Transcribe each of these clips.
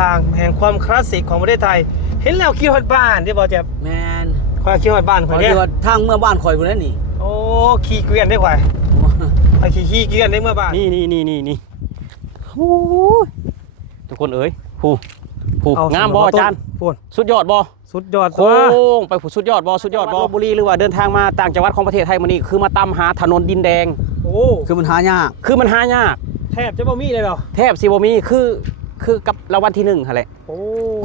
ทางแห่งความคลาสสิกของประเทศไทย เห็นแล้วคิดฮอดบ้านที่บอกจะแมนคอยคิดฮอดบ้านขคออยเนี่ยที่ว่าทางเมื่อบ้านข่อยพุ่นแล้วนี่โอ้ขี่เกวียนได้ควายไปขี่ขี่เกวียนได้เมื่อบ้านนี่นี่นี่นี่นี่โอ้ยทุกคนเอ๋ยผู้ผู้เงามบ่อาจารย์พูดสุดยอดบ่สุดยอดโค้ตัวงไปผู้สุดยอดบ่สุดยอดบ่ลบบุรีหรือว่าเดินทางมาต่างจังหวัดของประเทศไทยมื้อนี้คือมาตามหาถนนดินแดงโอ้คือมันหายากคือมันหายากแทบจะบ่มีเลยเหรอแทบสิบ่มีคือ คือกับรางวัลที่หนึ่งหั่นแหละ โอ้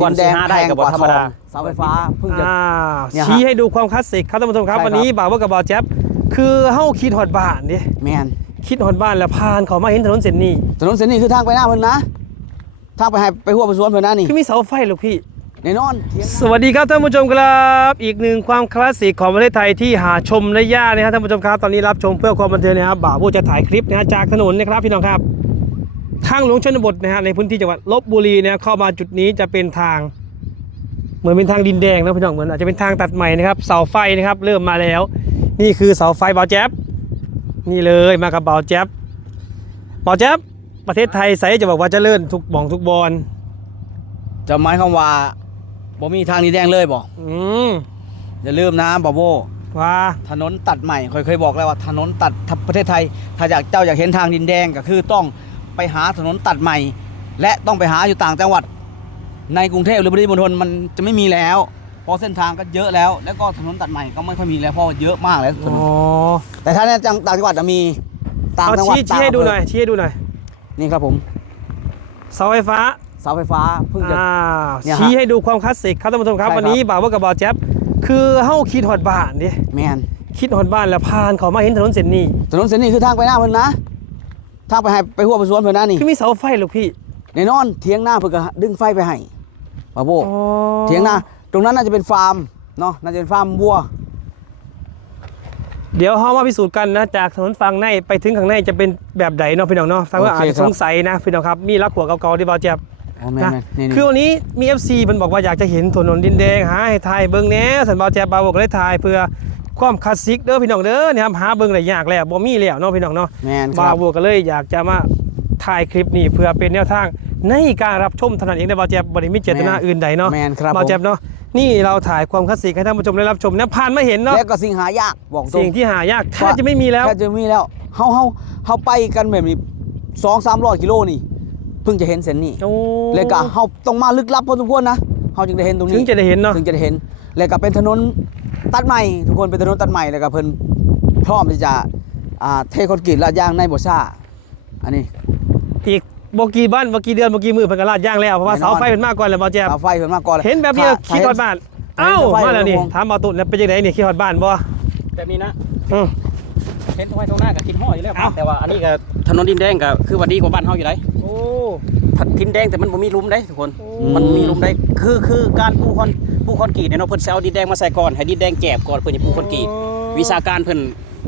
ก่อนสิหาได้ก็บ่ธรรมดา เสาไฟฟ้าเพิ่งจะ อ่าเนี่ยฮะชี้ให้ดูความคลาสสิกครับท่านผู้ชมครับ ใช่ครับ วันนี้บ่าวว่ากับบ่าวแจ๊บคือเฮาคิดฮอดบ้านดิแมนคิดฮอดบ้านแล้วผ่านเขามาเห็นถนนเส้นนี้ถนนเส้นนี้คือทางไปหน้าเพิ่นนะทางไปให้ไปหัวไปสวนเพิ่นนะนี่คือมีเสาไฟลูกพี่ แน่นอนเถียงสวัสดีครับท่านผู้ชมครับ อีกหนึ่งความคลาสสิกของประเทศไทยที่หาชมได้ยากนะครับท่านผู้ชมครับตอนนี้รับชมเพื่อความบันเทิงนะครับบ่าวผู้จะถ่ายคลิปนะฮะจากถนนนะครับพี่น้องครับ ทางหลวงชนบทนะฮะในพื้นที่จังหวัดลบบุรีนะเข้ามาจุดนี้จะเป็นทาง เหมือนเป็นทางดินแดงนะพี่น้องเหมือนอาจจะเป็นทางตัดใหม่นะครับเสาไฟนะครับ เริ่มมาแล้ว นี่คือเสาไฟบ่าวแจ๊บนี่เลยมากับบ่าวแจ๊บบ่าวแจ๊บประเทศไทยใสจะบอกว่าเจะเลื่อนทุกบ่องทุกบอลจะหมายความว่าบ่มีทางนี้แดงเลยบ่อืมอย่าลืมนะบอโบว่าถนนตัดใหม่เคยเคยบอกแล้วว่าถนนตัดทับประเทศไทย ถ้าอยากเจ้าอยากเห็นทางดินแดงก็คือต้อง ไปหาถนนตัดใหม่ และต้องไปหาอยู่ต่างจังหวัด ในกรุงเทพหรือปริมณฑลมันจะไม่มีแล้ว เพราะเส้นทางก็เยอะแล้ว แล้วก็ถนนตัดใหม่ก็ไม่ค่อยมีแล้วเพราะว่าเยอะมากแล้วถนอ๋นอแต่ถ้าในจังต่างจังหวัดจะมีต่างเอาจังหวัดชี้ชี้ให้ดูหน่อยชี้ให้ดูหน่อยนี่ครับผมเสาไฟฟ้าเสาไฟฟ้าเพิ่งจะอ่าเนี่ยฮะชี้ให้ดูความคลาสสิกครับท่านผู้ชมครับใช่ครับวันนี้บ่าวว่ากับบ่าวแจ๊บคือเฮาคิดฮอดบ้านดิแมนคิดฮอดบ้านแล้วผ่านเขามาเห็นถนนเส้นนี้ถนนเส้นนี้คือทางไปหน้าเพิ่นนะ ทางไปให้ไปหัวไปสวนเพิ่นนะนี่คือมีเสาไฟลูกพี่แน่นอนเถียงหน้าเพิ่นก็ดึงไฟไปให้บาโบอ๋อเถียงหน้าตรงนั้นน่าจะเป็นฟาร์มเนาะน่าจะเป็นฟาร์มวัว เดี๋ยวเฮามาพิสูจน์กันนะ จากถนนฝั่งในไปถึงข้างในจะเป็นแบบใดเนาะพี่น้องเนาะฟังว่าโออาเคจจะครับ สงสัยนะพี่น้องครับ มีรักหัวเก่าๆที่บ่าวแจ๊บอ๋อแม่นะนๆนี่ๆ คือวันนี้มี FC เพิ่นบอกว่าอยากจะเห็นถนนดินแดงหาให้ถ่ายเบิ่งแหน่สันบ่าวแจ๊บบ่าวบอกเลยถ่ายเพื่อ ความคลาสสิกเด้อพี่น้องเด้อนะครับหาเบิ่งได้ยากแล้วบ่มีแล้วเนาะพี่น้องเนาะแมนคบารับวัวก็เลยอยากจะมาถ่ายคลิปนี้เพื่อเป็นแนวทางในการรับชมเท่านั้นเองนะบาแจ๊บบริมิตเจตนาอื่นใดเนาะแมนครับบาแจ๊บเนาะนี่เราถ่ายความคลาสสิกให้ท่านผู้ชมได้รับชมนะผ่านมาเห็นผมเนาะและก็สิ่งหายากบอกตรงสิ่งที่หายากแทบจะไม่มีแล้วแค่จะมีแล้วเฮาเฮาเฮาไปกันแบบนี้สองสามร้อยกิโลนี่ เพิ่งจะเห็นเส้นนี้โอ้เลยก็เฮาต้องมาลึกลับพอสมควรนะเฮาจึงได้เห็นตรงนี้ถึงจะได้เห็นเนาะ ถึงจะได้เห็นแล้วก็เป็นถนน ตัดใหม่ทุกคนเป็นถนนตัดใหม่แล้วก็เพิ่นพร้อมที่จะอ่าเทคอนกรีตลาดยางในบ่ซ่าอันนี้อีกบกี่บ้านบกี่เดือนบกี่มือเพิ่นก็ลาดย่างแล้วเพราะว่าแน่นอนเสาไฟเป็นมากกว่าแล้วบาแจ๊บเสาไฟเพิ่นมาก่อนลยเห็นแบบนี้ถ้าคิดฮอดบ้านเห็นเอ้าเสาไฟมาแล้วนี่เห็นถามบาตุนแล้วเป็นยังไงนี่คิดฮอดบ้านบ่แบบนี้นะอืมเห็นตรงไหนตรงหน้าก็กินห้อยอยู่แล้วเอ้าแต่ว่าอันนี้ก็ถนนดินแดงก็คือว่าดีกว่าบ้านเฮาอยู่ไดโอ้ดินแดงแต่มันบ่มีหลุมได้ทุกคนโอ้มันมีหลุมได้คือคือการปูคอน ปูคอนกรีตเนี่ยเนาะเพิ่นสิเอาดินแดงมาใส่ก่อนให้ดินแดงแกบก่อนเพิ่นจะปูคอนกรีตวิชาการเพิ่น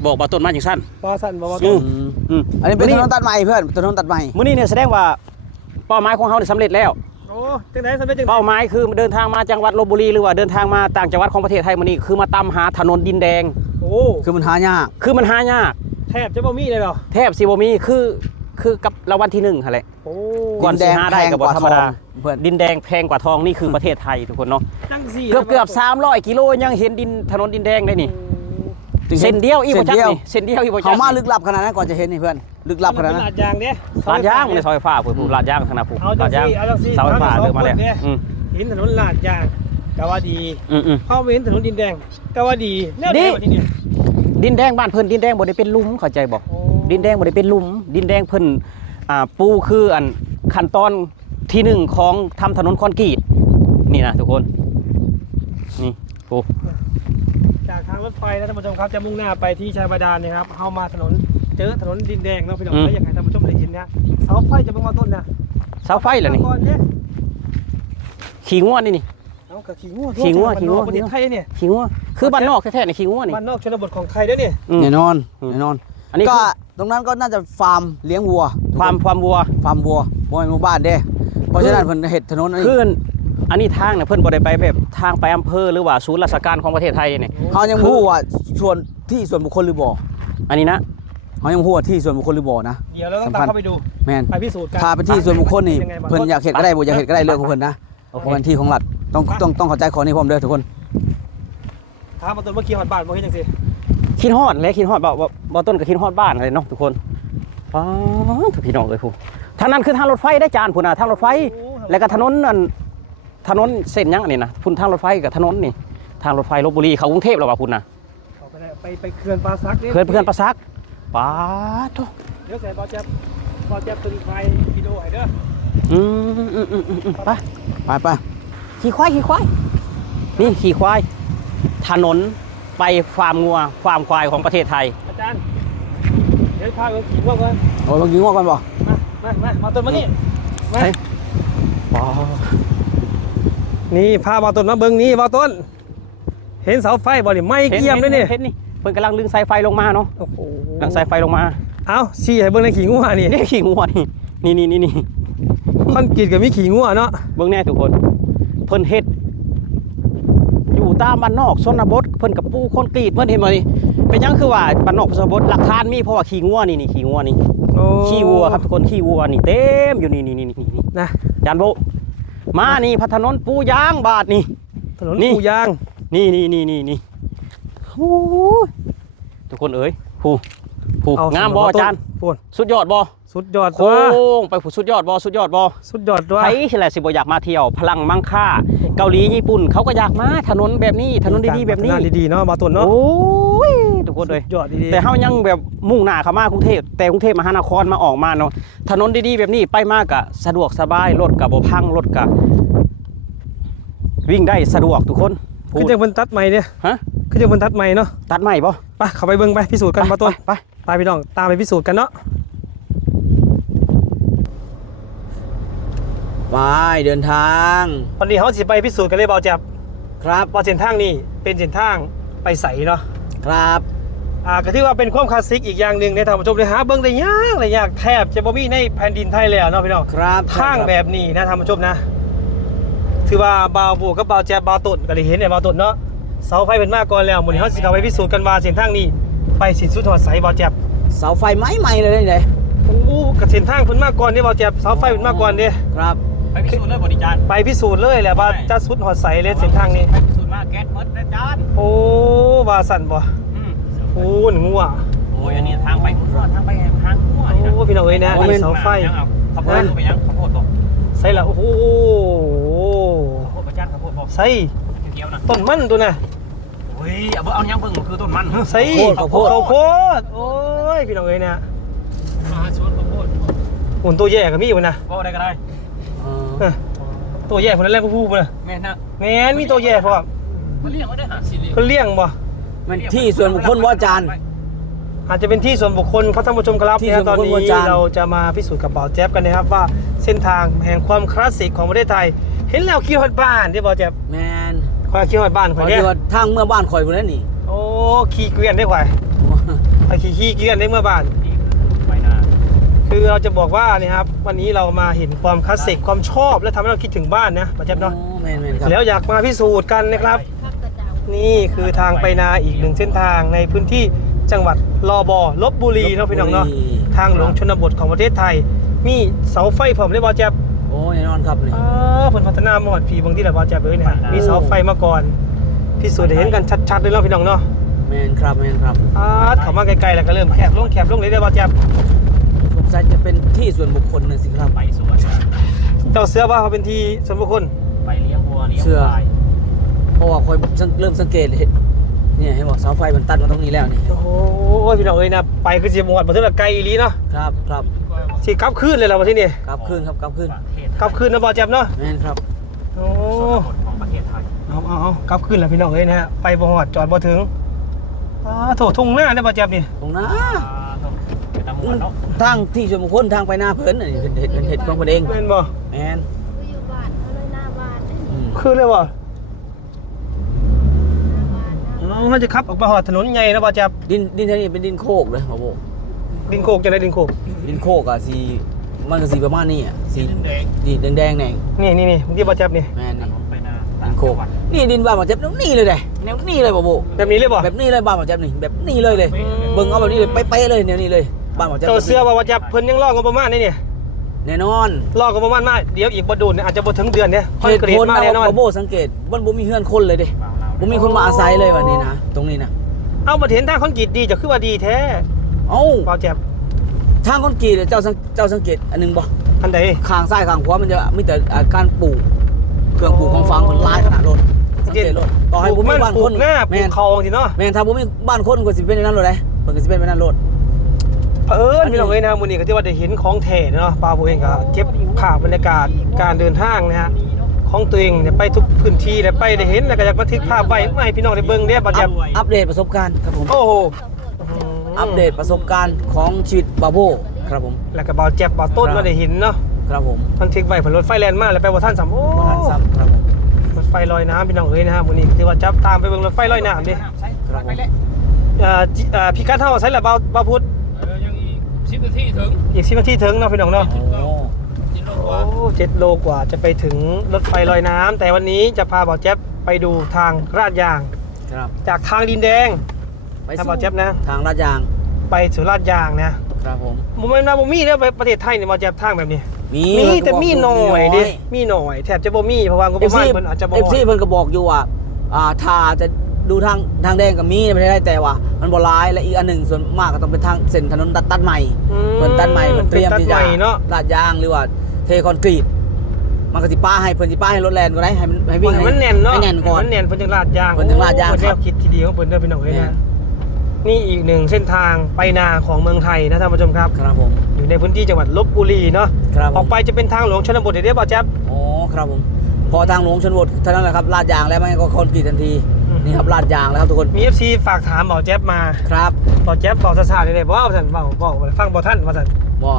บอกบ่าต้นมาจังซั่นบ่สั่นบ่ว่าอืตุมนอืมอืมอันนี้เป็นถนนตัดใหม่เพื่อนถนนตัดใหม่มื้อนี้เนี่ยแสดงว่าเป้าหมายของเฮาได้สำเร็จแล้วโอ้จังได๋สำเร็จจังได๋เป้าหมายคือเดินทางมาจังหวัดลบบุรีหรือว่าเดินทางมาต่างจังหวัดของประเทศไทยมื้อนี้คือมาตามหาถนนดินแดง โอ้คือมันหายากคือมันหายาก แทบจะบ่มีเลยเหรอแทบสิบ่มีคือ คือกับรางวัลที่หนึ่งหั่นแหละโอ้ก่อนสิหาได้ก็บ่ธรรมดาเพื่อนดินแดงแพงกว่าทองนี่คือประเทศไทยทุกคนเนาะจังสี่เกือบเกือบ300กิโลยังเห็นดินถนนดินแดงได้นี่ถึงเส้นเดียวอีกบ่เส้นจักเดียวนี่เส้นเดียวอีกบ่จัเขากมานี่ลึกลับขนาดนั้นก่อนจะเห็นนี่เพื่อนลึกลับขนาดนั้น ลาดยางเด้ลาดยางมันในซอยฟ้าพุ่นพุ่นลาดยางทางหน้าพุ่นเอาจัลางดยางสี่เอาจังสี่เสาไฟฟ้าเอาเดินมาแล้วสองคนเนี่ยอืมเห็นถนนลาดยางก็ว่าดีอืมอืม เข้าไปเห็นถนนดินแดงก็ว่าดีแนวดีเดียวที่นี่ดินแดงบ้านเพิ่นดินแดงบ่ได้เป็นหลุมเข้าใจบ่โอ้ ดินแดงบ่ได้เป็นหลุม ดินแดงเพิ่นอ่าปูคืออันขั้นตอนที่หนึ่งของทำถนนคอนกรีตนี่นะทุกคน นี่ปูจากทางรถไฟนะท่านผู้ชมครับจะมุ่งหน้าไปที่ชายบาดาลนะครับเข้ามาถนนเจอถนนดินแดงเนาะพี่น้องแล้วอยากให้ท่านผู้ชมได้เห็นนะเสาไฟจะเป็นมาต้นนะเสาไฟเหรอนี่ก่อนเนี่ยขี่ง่วนนี่นี่เอากับขี้งัวขี้งัวบ้านนอกขี้งัวประเทศไทยเนี่ยขี่ง่วคือบ้านนอกแท้ๆนี่ขี่ง่วนนี่บ้านนอกชนบทของใครเด้อเนี่ยอืมแน่นอนอืมแน่นอนอันนี้ก็คือ ตรงนั้นก็น่าจะฟาร์มเลี้ยงวัวความความวัวฟาร์มวัวบ่ให้หมู่บ้านเด้ เพราะฉะนั้นเพิ่นเฮ็ดถนนอันนี้คืออันนี้ทางเนี่ยเพิ่นบ่ได้ไปแบบทางไปอำเภอหรือว่าศูนย์ราชการของประเทศไทยเนี่ยเฮายังบ่รู้ว่าส่วนที่ส่วนบุคคลหรือบ่อันนี้นะเฮาเขายังพูดว่าที่ส่วนบุคคลหรือบ่นะเดี๋ยวเราต้องสำคัตามญเข้าไปดูแม่นไปพิสูจน์กันถ้าเป็นที่ส่วนบุคคลนี่ยังไงบ้างเพิ่นอยากเห็นก็ได้บ่อยากเห็นก็ได้เรื่องของเพิ่นนะโอเคเพราะมันที่ของรัฐต้องต้องต้องเข้าใจข้อนี้พร้อมเด้อทุกคนถามมาต้นเมื่อกี้หอดบ้านบ่เฮ็ดจังซี่ คิดฮอดและคิดฮอดบ่บ่บ่ต้นก็คิดฮอดบ้านเลยเนาะทุกคนอ๋อทุกพี่น้องเอ้ยผู้ทางนั้นคือทางรถไฟได้จานพุ่นน่ะทางรถไฟ แล้วก็ถนนอันถนนเส้นหยังอันนี้นะพุ่นทางรถไฟกับถนนนี่ ทางรถไฟลบบุรีเข้ากรุงเทพแล้วว่าพุ่นน่ะเขาไปได้ไปไปเขื่อนปลาซักเพื่อนเพื่อนประซักป้าดโตเดี๋ยวใส่บอลแจ๊บบ่แจ๊บตึงไฟวิดีโอให้เด้ออืมอืมอืมอืมอืมไปไปไปขี่ควายขี่ควายนี่ขี่ควายถนน ไปฟาร์มงัวฟาร์มควายของประเทศไทย อาจารย์เดี๋ยวพาไปขี่ว่าก่อนโอ้ยเมื่อกี้งอกกันบ่มามามามาต้นมานี่มาเฮ้ยป้านี่พามาต้นมาเบิ่งนี่มาต้น เห็นเสาไฟบ่นี่ไม่เกี่ยมเลยนี่เห็นนี่เพิ่นกำลังลึงสายไฟลงมาเนาะโอ้โหลังสายไฟลงมาเอ้าชี้ให้เบิ่งในขี่งัวนี่นี่ขี่งัวนี่นี่นี่นี่นี่คอนกรีตกับมีขี่งัวเนาะเบิ่งแน่ทุกคนเพิ่นเฮ็ดอยู่ ตามบ้านนอกชนบทเพิ่นกับปูคอนกรีตเพิ่นเห็นบ่นี่เป็นหยังคือว่าบ้านนอกชนบทหลักฐานมีเพราะว่าขี่งัวนี่นี่ขี่งัวนี่โอ้ขี้วัวครับทุกคนขี้วัวนี่เต็มอยู่นี่นี่นี่นี่นี่นะจานโบมานี่พัฒนนปูยางบาทนี่ ถนนนี่ ปูยาง นี่นี่นี่นี่นี่โอ้ยทุกคนเอ๋ยผู้ผู้เองามบ่อาจารย์พูดสุดยอดบ่ สุดยอดโค้ตัวงไปผู้สุดยอดบ่สุดยอดบ่สุดยอดตัวไทยแหละสิบ่อยากมาเที่ยว พลังมั่งค่า เกาหลีญี่ปุ่นเขาก็อยากมาถนนแบบนี้ถนนดีๆแบบนี้ถดีๆเนาะมาต้นเนาะโอ้ยทุกคนเลย สุดยอดดีๆแต่เฮายังแบบมุ่งหน้าเข้ามากรุงเทพแต่กรุงเทพมหานครมาออกมาเนาะถนนดีๆแบบนี้ไปมากะสะดวกสบายรถกับบ่พังรถกะวิ่งได้สะดวกทุกคนพูคือดจะเพิ่นตัดใหม่เนี่ยฮะคือจะเพิ่นตัดใหม่เนาะตัดใหม่บ่ไปเข้าไปเบิ่งไปพิสูจน์กันมาต้นไป ไปพี่น้องตามไปพิสูจน์กันเนาะ ไปเดินทาง วันนี้เขาสิไปพิสูจน์กันเลยเบาแจับครับว่าเส้นทางนี้เป็นเส้นทางไปใสเนาะครับอ่าก็ถือว่าเป็นความคลาสสิกอีกอย่างหนึ่งในทางผู้ชมเลยหาเบิ่งได้ยากเลยยากแทบจะบ่มีในแผ่นดินไทยเลยอะเนาะพี่น้องครับทางแบบนี้นะท่านผู้ชมนะ ถือว่าบาวบูกับบาวแจ๊บบาวตุ่นก็เลยเห็นเนี่ยบาวตุ่นเนาะเสาไฟเป็นมากก่อนแล้วหมื้นี้เขาสิเข้าไปพิสูจน์กันว่าเส้นทางนี้ ไปสิ้นสุดหอดใสบาวแจ๊บเสาไฟไม้ใหม่เลยนี่เลยโอ้กับเส้นทางเพิ่นมากก่อนนี่บาวแจ๊บเสาไฟเป็นมากก่อนเด้ครับ ไปพิสูจน์เลยบ่ดิจานไปพิสูจน์เลยแหละว่าจะสุดหอดใสเลยเส้นทางนี้ ไปพิสูจน์มาแก๊สหมดนะจานโอ้ว่าสั่นบ่อืมโอ้หนึ่งงัวโอ้ยอันนี้ทางไปทางไปทางหัวนี่นะโอ้พี่น้องเอ้ยนะนี่เสาไฟยังเอาข้าวโพดไปยังข้าวโพดตกใส่ละโอ้โหข้าวโพดประจานข้าวโพดบอกใส่เกี่ยวๆนะต้นมันตัวน่ะโอ้ยเอาเบิ่งเอายังเบิ่งคือต้นมันใส่ข้าวโพดข้าวโพดโอ้ยพี่น้องเอ้ยนะมาชวนข้าวโพดหุ่นตัวแย่ก็มีอยู่นะบ่ได้ก็ได้ เออตัวแย่คนนั้นแรกผู้ผู้นะแม่นะแม่นมีตัวแย่พร้อมมันเลี้ยงไว้ได้หาสิเลี้ยงเพิ่นเลี้ยงบ่มันที่ส่วนบุคคลว่าอาจารย์ อาจจะเป็นที่ส่วนบุคคลครับท่านผู้ชมครับที่นะคส่รัวบนตอนบุคคลนี้อาจารย์ เราจะมาพิสูจน์กับเบาแจ๊บกันนะครับว่าเส้นทางแห่งความคลาสสิกของประเทศไทย เห็นแล้วคิดฮอดบ้านที่เบาแจ๊บแมนคอยคิดฮอดบ้านขคออยที่เนี่ยว่าทางเมื่อบ้านข่อยพุ่นนั่นนี่โอ้ขี่เกวียนได้ข่อยไปขี่ขี่เกวียนได้เมื่อบ้านไปหน้า คือเราจะบอกว่านี่ครับวันนี้เรามาเห็นความคลาสสิกความชอบ และทำให้เราคิดถึงบ้านนะเบาแจ๊บเนาะโอ้แมนแมนครับแล้วอยากมาพิสูจน์กันนะครับ นี่คือทางไปนาอีกหนึ่งเส้นทางในพื้นที่จังหวัดลอบอลบบุรีเนาะพี่น้องเนาะทางหลวงชนบทของประเทศไทย มีเสาไฟผมได้บอแจ๊บโอ้แน่นอนครับนี่ อ๋อเพิ่นพัฒนามาหอดผีบางที่แหละบอแจ๊บเลยนะมีเสาไฟมาก่อนพิสูจน์ให้เห็นกันชัดๆเลยเนาะพี่น้องเนาะแมนครับแมนครับอ่าเข้ามาไกลๆแล้วก็เริ่มแคบลงแคบลงเลยได้อบอแจ๊บ สงสัยจะเป็นที่ส่วนบุคคลนะสิครับ ไปสวนเจ้าเสื้อว่าเขาเป็นที่ส่วนบุคคล ไปเลี้ยงวัวเลี้ยงเชื่อควายเพราะว่าคอยสังเริ่มสังเกตเห็นเนี่ยเห็นบอกเสาไฟมันตัดมาตรงนี้แล้วนี่ โอ้ยพี่น้องเอ้ยนะไปคือสิหมดบ่ถึงละไกลอีหลีเนาะครับครับสิกลับคืนเลยล่ะว่าที่นี่กลับขึ้นครับกลับขึ้นประเทศกลับคืนนะบอแจ๊บเนาะแมนครับ โอ้ชนบทของประเทศไทยเอาเอาเอากลับขึ้นแล้วพี่น้องเอ้ยนะฮะไปบ่หอดจอดบ่ถึงอ่าโถทุ่งหน้าได้บ่เจ็บนี่ตรงนั้อ่าต้อง ไปตามหมวดเนาะทางที่ส่วนบุคคลทางไปหน้าเพิ่นน่ะนี่เป็นเห็ดเป็นเห็ดของเพิ่นเองแม่นบ่แมนก็อยู่บ้านเขาเลยหน้าบ้านเนี่ยอืมคือเลยบ่หน้าบ้านนะอ๋อมันจะขับออกไปหอดถนนใหญ่นะบ่เจ็บดินดินแถวนี้เป็นดินโคกเลยครับผมดินโคกจังได๋ดินโคกดินโคกอะสีมันก็สีประมาณนี้อะสีแดงดีแดงๆแดงนี่นี่นี่บางทีบ่เจ็บนี่แมนถนี่นนไปหน้าดินโคกนี่ดินบ้านหมอเจ็บนี่เลยเด้แนวนี่เลยบ่โบแบบนี้เลยบ่แบบนี้เลยบ้านหมอเจ็บนี่แบบนี้เลยเลยอืมเบิ่งเอาแบบนี้เลยเป๊ะๆเลยแนวนี้เลย บ้านบ่แจ๊บเจ้าเสื้อว่าว่าจะเพิ่นยังรองงบประมาณนี่เนี่ยแน่นอนรองงบประมาณมาเดี๋ยวอีกบ่โดนเนี่ยอาจจะบ่ถึงเดือนเนี่ยคอนเหตุกรีผตลมานะแน่นอนว่าโบสังเกตมันบ่มีเฮือนคนเลยเด้บ่มีคนมาอาศัยเลยวันนี้นะตรงนี้นะเอาบ่เห็นทางคอนกรีตดีจะคือว่าดีแท้เอ้าเบาแจ็บทางคนกรีดเนี่ยเจ้าสังเจ้าสังเกตอันหนึงบ่อันใดข้างซ้ายข้างขวามันจะมีแต่อ่าการปลูกเครื่องปลูกของฟังมันหลายขนาดรถสังเกตรถต่อให้ปลูบ่กมีมันบ้านปลูคกนหน้าปแม่ลูกนคลองสิเนาะแม่นถ้าบ่มีบ้านคนก็สิเป็นในนั้นรถเด้เพิ่นก็สิเป็นไปนั้นรถ เออพี่น้องเอ้ยนะมื้อนี้ก็ที่ว่าได้เห็นของแท้เนาะปาโบเองก็เก็บภาพบรรยากาศการเดินทางนะฮะของตัวเองเนี่ยไปทุกพื้นที่แล้วไปได้เห็นแล้วก็อยากบันทึกภาพไว้ไม่ให้พี่น้องได้เบิ่งเด้บ่อัแจ็บปอัปเดตประสบการณ์ครับผมโอ้โหอัปเดตประสบการณ์ของชีวิตบาโบครับผมแล้วก็เบาแจ็บเบาต้นครับมาได้เห็นเนาะครับผมบันทึกไว้เพิ่นรถไฟแล่นมาแล้วไปบ่ทันสำโอ้บ่ทันซ้ำครับผมรถไฟลอยน้ำพี่น้องเอ้ยนะฮะมื้อนี้ถือว่าจับตามไปเบิ่งรถไฟลอยน้ำดิครับผมเอ่อจิเอ่อพี่กัดเฮาใช้ละเบาเบาพุทธเออยังอีก สิบนาทีถึงอีก10นาทีถึงเนาะพี่น้องเนาะโอ้จิโลกโอ้ว่าเจ็ดโลกว่าจะไปถึงรถไฟลอยน้ำแต่วันนี้จะพาเบาแจ๊บไปดูทางลาดยาง ครับจากทางดินแดงไปถ้าสู่เบาแจ๊บนะ ทางลาดยางไปสู่ลาดยางนะครับผมบ่แม่นว่าบ่มีเด้อไปประเทศไทยเนี่ยเบาแจ๊บทางแบบนี้ มีมีแต่มีหน่อยดิมีมีหน่อยแทบจะบ่มีเพราะว่างบเอประฟมาณซีเพิ่นอาจจะบ่เอฟซีเพิ่นก็บอกอยู่ว่าอ่าถ้าจะ ดูทางทางแดงก็มีไม่ได้แต่ว่า มันบ่ร้ายและอีกอันหนึ่งส่วนมากก็ต้องเป็นทางเส้นถนนตัดตัดใหม่อืเพิ่นตัดใหม่เพิ่นเตรียมตัดที่ใหจะม่เนาะลาดยางหรือว่าเทคอนกรีตมันก็สิป้าให้เพิ่นสิป้าให้รถแล่นก็ได้ให้มันให้วิ่งให้มันแน่นเนาะให้แน่นก่อนให้มันแน่นเพิ่นจังลาดยางเพิ่นจังลาดยางโอ้ครับเพิ่นแนวคิดที่ดีของเพิ่นเด้อพี่น้องเอ้ยแน่นะนี่อีกหนึ่งเส้นทางไปนาของเมืองไทยนะท่านผู้ชมครับครับผมอยู่ในพื้นที่จังหวัดลบบุรีเนาะครับอผอกมไปจะเป็นทางหลวงชนบทเดี๋ยวเดี๋ยวเบาแจ๊บอ๋อครับผมพอทางหลวงชนบทเท่านั้นแหละครับลาดยางแล้วมันก็คอนกรีตทันทีอืม นี่ครับลาดยางแล้วครับทุกคนมี FC ฝากถามเบาแจ๊บมาครับเบาแจ๊บเบาซาๆเลยๆบอกว่าท่านเบาเบาฟังเบาท่านว่าท่านบ่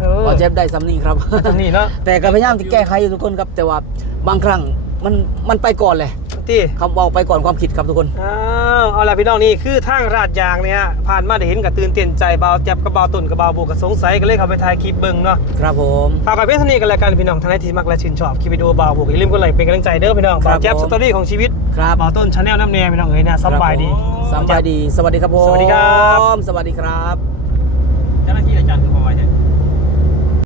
เออพอเจ็บได้ซ้ำนี่ครับตรงนี้เนาะแต่ก็พยายามที่แก้ไขอยู่ทุกคนครับ แต่ว่าบางครั้งมันมันไปก่อนเลยที่คำบอกไปก่อนความคิดครับทุกคนอ้าวเอาล่ะพี่น้องนี่คือทางราดยางเนี่ยฮะผ่านมาได้เห็นกับตื่นเต้นใจเบาแจ๊บกับเบาตุ่นกับเบาบูกับสงสัยก็เลยเข้าไปถ่ายคลิปเบิ่งเนาะครับผมฝากกับเพื่อนสนิทกันแล้วกันพี่น้องท่านใดที่มักและชื่นชอบคลิปวิดีโอเบาบูอย่าลืมกดไลค์เป็นกำลังใจเด้อพี่น้องครับเบาแจ๊บผมสตอรี่ของชีวิต ครับเบาต้นชาแนลน้ำแนงพี่น้องเอ้ยนะสำบายดีสำบายดี สวัสดีครับผม สวัสดีครับ สวัสดีครับเจ้าหน้าที่อาจารย์คือพอไว้เนี่ย